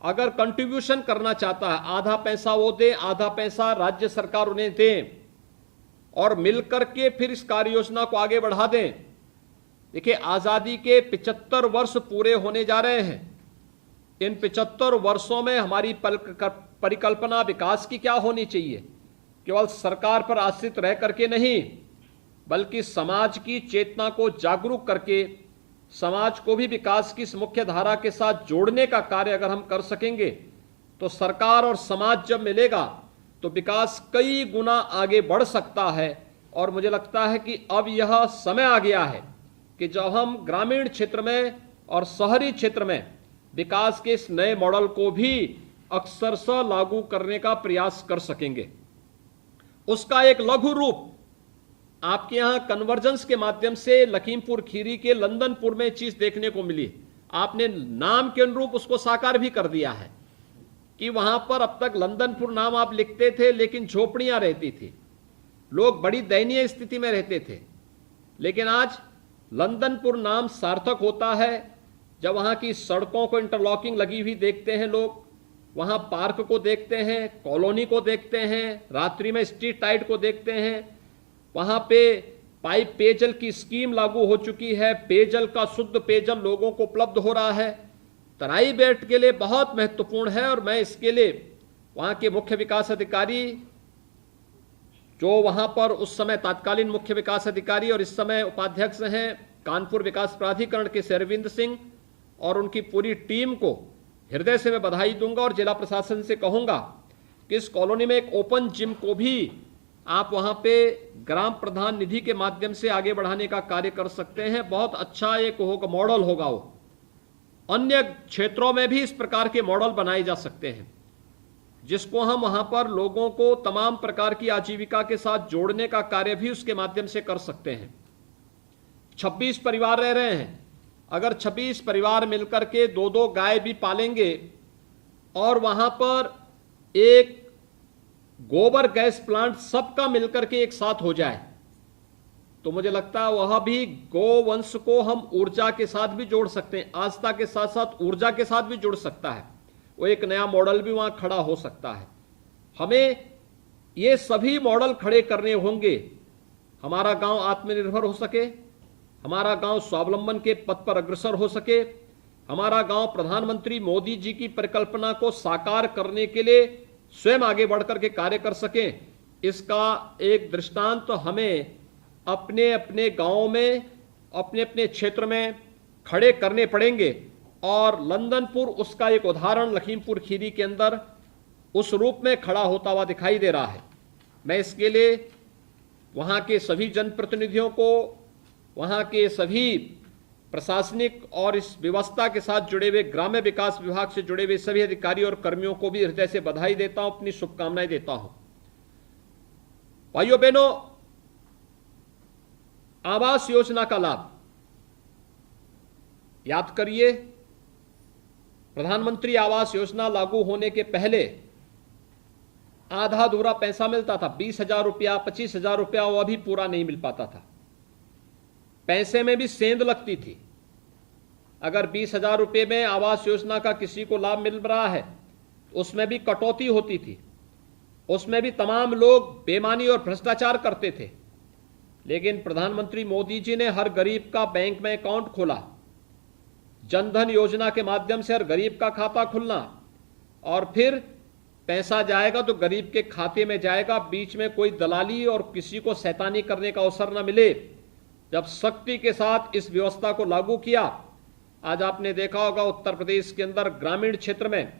अगर कंट्रीब्यूशन करना चाहता है, आधा पैसा वो दे, आधा पैसा राज्य सरकार उन्हें दे और मिलकर के फिर इस कार्य योजना को आगे बढ़ा दें। देखिए, आजादी के 75 वर्ष पूरे होने जा रहे हैं। इन 75 वर्षों में हमारी परिकल्पना विकास की क्या होनी चाहिए? केवल सरकार पर आश्रित रह करके नहीं, बल्कि समाज की चेतना को जागरूक करके समाज को भी विकास की इस मुख्य धारा के साथ जोड़ने का कार्य अगर हम कर सकेंगे तो सरकार और समाज जब मिलेगा तो विकास कई गुना आगे बढ़ सकता है। और मुझे लगता है कि अब यह समय आ गया है कि जब हम ग्रामीण क्षेत्र में और शहरी क्षेत्र में विकास के इस नए मॉडल को भी अक्षरशः लागू करने का प्रयास कर सकेंगे। उसका एक लघु रूप आपके यहां कन्वर्जेंस के माध्यम से लखीमपुर खीरी के लंदनपुर में चीज देखने को मिली। आपने नाम के अनुरूप उसको साकार भी कर दिया है कि वहां पर अब तक लंदनपुर नाम आप लिखते थे लेकिन झोपड़ियां रहती थी, लोग बड़ी दयनीय स्थिति में रहते थे। लेकिन आज लंदनपुर नाम सार्थक होता है जब वहां की सड़कों को इंटरलॉकिंग लगी हुई देखते हैं लोग, वहां पार्क को देखते हैं, कॉलोनी को देखते हैं, रात्रि में स्ट्रीट लाइट को देखते हैं, वहां पे पाइप पेयजल की स्कीम लागू हो चुकी है, पेयजल का शुद्ध पेयजल लोगों को उपलब्ध हो रहा है। तराई बेल्ट के लिए बहुत महत्वपूर्ण है और मैं इसके लिए वहां के मुख्य विकास अधिकारी, जो वहां पर उस समय तत्कालीन मुख्य विकास अधिकारी और इस समय उपाध्यक्ष हैं कानपुर विकास प्राधिकरण के से अरविंद सिंह, और उनकी पूरी टीम को हृदय से मैं बधाई दूंगा और जिला प्रशासन से कहूंगा कि इस कॉलोनी में एक ओपन जिम को भी आप वहां पे ग्राम प्रधान निधि के माध्यम से आगे बढ़ाने का कार्य कर सकते हैं। बहुत अच्छा एक होगा, मॉडल होगा वो। अन्य क्षेत्रों में भी इस प्रकार के मॉडल बनाए जा सकते हैं जिसको हम वहां पर लोगों को तमाम प्रकार की आजीविका के साथ जोड़ने का कार्य भी उसके माध्यम से कर सकते हैं। 26 परिवार रह रहे हैं, अगर 26 परिवार मिलकर के 2-2 गाय भी पालेंगे और वहां पर एक गोबर गैस प्लांट सबका मिलकर के एक साथ हो जाए तो मुझे लगता है वह भी गोवंश को हम ऊर्जा के साथ भी जोड़ सकते हैं, आस्था के साथ साथ ऊर्जा के साथ भी जुड़ सकता है। वो एक नया मॉडल भी वहां खड़ा हो सकता है। हमें ये सभी मॉडल खड़े करने होंगे, हमारा गांव आत्मनिर्भर हो सके, हमारा गांव स्वावलंबन के पथ पर अग्रसर हो सके, हमारा गांव प्रधानमंत्री मोदी जी की परिकल्पना को साकार करने के लिए स्वयं आगे बढ़कर के कार्य कर सकें। इसका एक दृष्टांत तो हमें अपने अपने गांवों में, अपने अपने क्षेत्र में खड़े करने पड़ेंगे और लंदनपुर उसका एक उदाहरण लखीमपुर खीरी के अंदर उस रूप में खड़ा होता हुआ दिखाई दे रहा है। मैं इसके लिए वहां के सभी जनप्रतिनिधियों को, वहां के सभी प्रशासनिक और इस व्यवस्था के साथ जुड़े हुए ग्राम्य विकास विभाग से जुड़े हुए सभी अधिकारी और कर्मियों को भी हृदय से बधाई देता हूं, अपनी शुभकामनाएं देता हूं। भाइयों बहनों, आवास योजना का लाभ याद करिए, प्रधानमंत्री आवास योजना लागू होने के पहले आधा अधूरा पैसा मिलता था, 20,000 रुपया, 25,000 रुपया, वह भी पूरा नहीं मिल पाता था। पैसे में भी सेंध लगती थी। अगर 20,000 रुपये में आवास योजना का किसी को लाभ मिल रहा है उसमें भी कटौती होती थी, उसमें भी तमाम लोग बेईमानी और भ्रष्टाचार करते थे। लेकिन प्रधानमंत्री मोदी जी ने हर गरीब का बैंक में अकाउंट खोला, जनधन योजना के माध्यम से हर गरीब का खाता खुलना, और फिर पैसा जाएगा तो गरीब के खाते में जाएगा, बीच में कोई दलाली और किसी को शैतानी करने का अवसर न मिले। जब सख्ती के साथ इस व्यवस्था को लागू किया, आज आपने देखा होगा उत्तर प्रदेश के अंदर ग्रामीण क्षेत्र में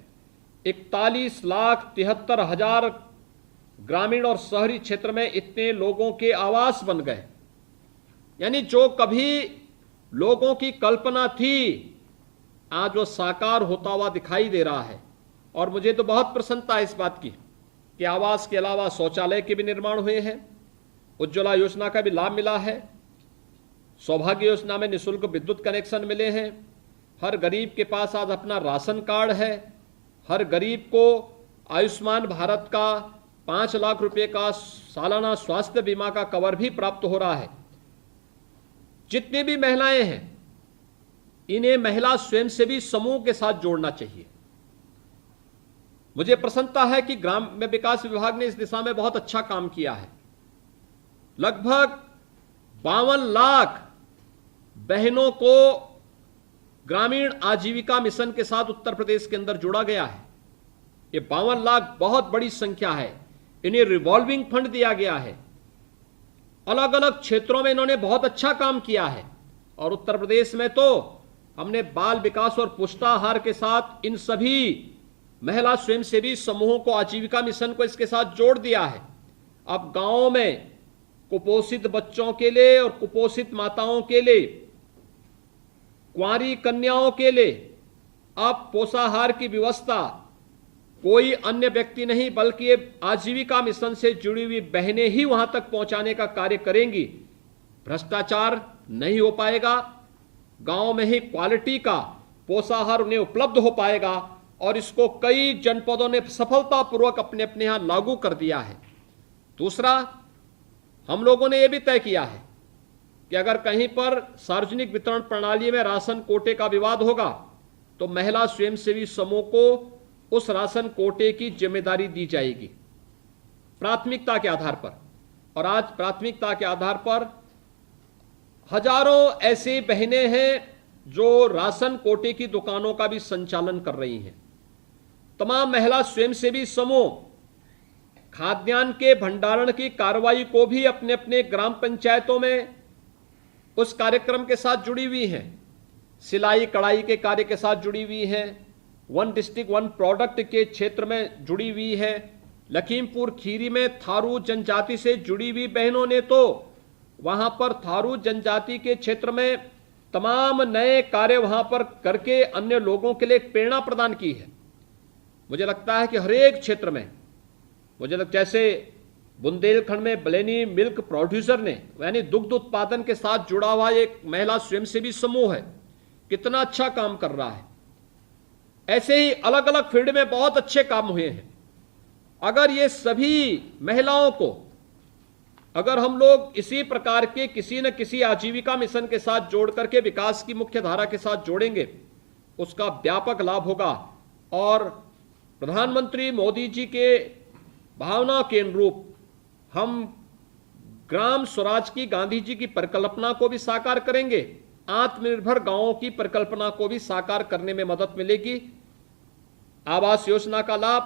41,73,000 ग्रामीण और शहरी क्षेत्र में इतने लोगों के आवास बन गए। यानी जो कभी लोगों की कल्पना थी आज वो साकार होता हुआ दिखाई दे रहा है। और मुझे तो बहुत प्रसन्नता है इस बात की कि आवास के अलावा शौचालय के भी निर्माण हुए हैं, उज्ज्वला योजना का भी लाभ मिला है, सौभाग्य योजना में निःशुल्क विद्युत कनेक्शन मिले हैं, हर गरीब के पास आज अपना राशन कार्ड है, हर गरीब को आयुष्मान भारत का 5 लाख रुपए का सालाना स्वास्थ्य बीमा का कवर भी प्राप्त हो रहा है। जितनी भी महिलाएं हैं, इन्हें महिला स्वयंसेवी समूह के साथ जोड़ना चाहिए। मुझे प्रसन्नता है कि ग्राम्य विकास विभाग ने इस दिशा में बहुत अच्छा काम किया है। लगभग 52 लाख बहनों को ग्रामीण आजीविका मिशन के साथ उत्तर प्रदेश के अंदर जोड़ा गया है। ये 52 लाख बहुत बड़ी संख्या है। इन्हें रिवॉल्विंग फंड दिया गया है। अलग अलग क्षेत्रों में इन्होंने बहुत अच्छा काम किया है। और उत्तर प्रदेश में तो हमने बाल विकास और पुष्टाहार के साथ इन सभी महिला स्वयंसेवी समूहों को, आजीविका मिशन को इसके साथ जोड़ दिया है। अब गांवों में कुपोषित बच्चों के लिए और कुपोषित माताओं के लिए, कुंवारी कन्याओं के लिए अब पोषाहार की व्यवस्था कोई अन्य व्यक्ति नहीं बल्कि ये आजीविका मिशन से जुड़ी हुई बहनें ही वहां तक पहुंचाने का कार्य करेंगी। भ्रष्टाचार नहीं हो पाएगा, गांव में ही क्वालिटी का पोषाहार उन्हें उपलब्ध हो पाएगा। और इसको कई जनपदों ने सफलतापूर्वक अपने अपने यहां लागू कर दिया है। दूसरा, हम लोगों ने यह भी तय किया है कि अगर कहीं पर सार्वजनिक वितरण प्रणाली में राशन कोटे का विवाद होगा तो महिला स्वयंसेवी समूह को उस राशन कोटे की जिम्मेदारी दी जाएगी प्राथमिकता के आधार पर। और आज प्राथमिकता के आधार पर हजारों ऐसी बहनें हैं जो राशन कोटे की दुकानों का भी संचालन कर रही हैं। तमाम महिला स्वयंसेवी समूह खाद्यान्न के भंडारण की कार्रवाई को भी अपने अपने ग्राम पंचायतों में उस कार्यक्रम के साथ जुड़ी हुई हैं। सिलाई कढ़ाई के कार्य के साथ जुड़ी हुई हैं। 1 डिस्ट्रिक्ट 1 प्रोडक्ट के क्षेत्र में जुड़ी हुई है। लखीमपुर खीरी में थारू जनजाति से जुड़ी हुई बहनों ने तो वहां पर थारू जनजाति के क्षेत्र में तमाम नए कार्य वहां पर करके अन्य लोगों के लिए एक प्रेरणा प्रदान की है। मुझे लगता है कि हर एक क्षेत्र में, जैसे बुंदेलखंड में बलेनी मिल्क प्रोड्यूसर ने, यानी दुग्ध उत्पादन के साथ जुड़ा हुआ एक महिला स्वयंसेवी समूह है, कितना अच्छा काम कर रहा है। ऐसे ही अलग अलग फील्ड में बहुत अच्छे काम हुए हैं। अगर ये सभी महिलाओं को, अगर हम लोग इसी प्रकार के किसी न किसी आजीविका मिशन के साथ जोड़ करके विकास की मुख्य धारा के साथ जोड़ेंगे, उसका व्यापक लाभ होगा। और प्रधानमंत्री मोदी जी के भावना के अनुरूप हम ग्राम स्वराज की, गांधी जी की परिकल्पना को भी साकार करेंगे। आत्मनिर्भर गांवों की परिकल्पना को भी साकार करने में मदद मिलेगी। आवास योजना का लाभ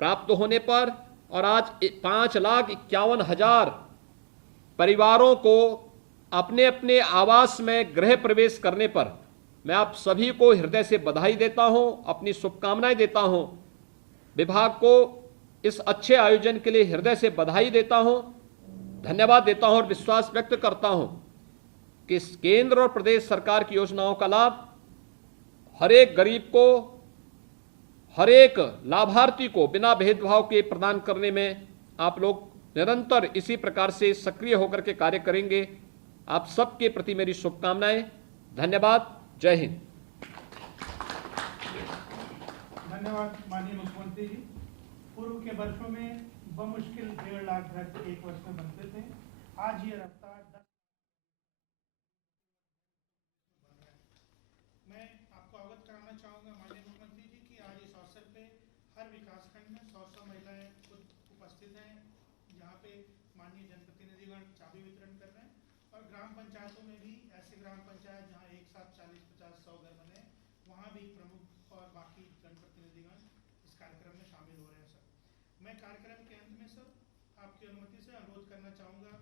प्राप्त होने पर और आज 5,51,000 परिवारों को अपने अपने आवास में गृह प्रवेश करने पर मैं आप सभी को हृदय से बधाई देता हूं, अपनी शुभकामनाएं देता हूं। विभाग को इस अच्छे आयोजन के लिए हृदय से बधाई देता हूं, धन्यवाद देता हूं और विश्वास व्यक्त करता हूं कि केंद्र और प्रदेश सरकार की योजनाओं का लाभ हर एक गरीब को, हर एक लाभार्थी को बिना भेदभाव के प्रदान करने में आप लोग निरंतर इसी प्रकार से सक्रिय होकर के कार्य करेंगे। आप सबके प्रति मेरी शुभकामनाएं। धन्यवाद। जय हिंद। धन्यवाद माननीय मुख्यमंत्री जी। पूर्व के वर्षों में बमुश्किल 1.5 लाख घर एक वर्ष में बनते थे। आज ये रफ्तार 10। मैं आपको अवगत कराना चाहूँगा माननीय मुख्यमंत्री जी कि आज इस अवसर पे हर विकासखंड में 100 महिलाएं खुद उपस्थित हैं, जहाँ पे माननीय जनप्रतिनिधिगण चाबी वितरण कर रहे हैं। और ग्राम पंचायतों में भी ऐसे ग्राम पंचायत जहाँ एक साथ 40-50-100 घर बने, वहाँ भी प्रमुख और बाकी जनप्रतिनिधिगण इस कार्यक्रम में शामिल हो रहे हैं। सर, मैं कार्यक्रम के अंत में सर आपकी अनुमति से अनुरोध करना चाहूँगा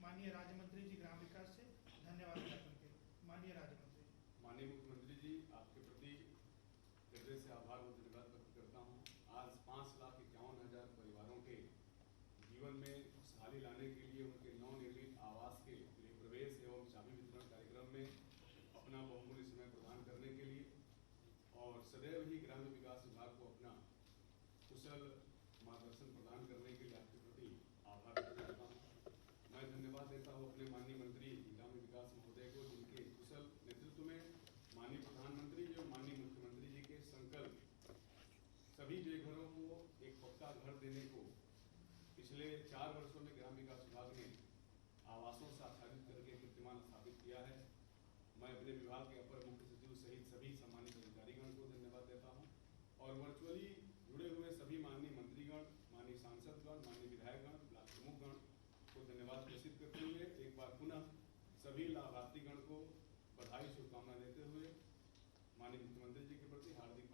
माननीय राज्य मंत्री जी ग्राम विकास से धन्यवाद ज्ञापन के। माननीय राज्य मंत्री। माननीय मुख्यमंत्री जी, आपके प्रति हृदय से आभार और धन्यवाद व्यक्त करता हूँ। आज 5,51,000 परिवारों के जीवन में खुशहाली लाने के लिए उनके नवनिर्मित आवास के गृह प्रवेश एवं चाबी वितरण कार्यक्रम में अपना बहुमूल्य समय प्रदान करने के लिए और सदैव ही ग्राम्य विकास विभाग को अपना कुशल मार्गदर्शन प्रदान करने के लिए आपके प्रति आभार व्यक्त करता हूँ। मैं धन्यवाद देता हूँ अपने माननीय मंत्री ग्राम्य विकास महोदय सभी बेघरों को एक पक्का घर देने को पिछले 4 वर्षों में ग्राम विकास विभाग ने आवासों से आच्छादित करके कीर्तिमान स्थापित किया है। मैं अपने विभाग के अपर मुख्य सचिव सहित सभी सम्मानित अधिकारीगण को धन्यवाद देता हूं और वर्चुअली जुड़े हुए सभी माननीय मंत्रीगण, माननीय सांसदगण, माननीय विधायकगण, ब्लॉक प्रमुखगण को धन्यवाद प्रेषित करते हुए एक बार पुनः सभी लाभार्थीगण को बधाई शुभकामना देते हुए माननीय मुख्यमंत्री जी के प्रति हार्दिक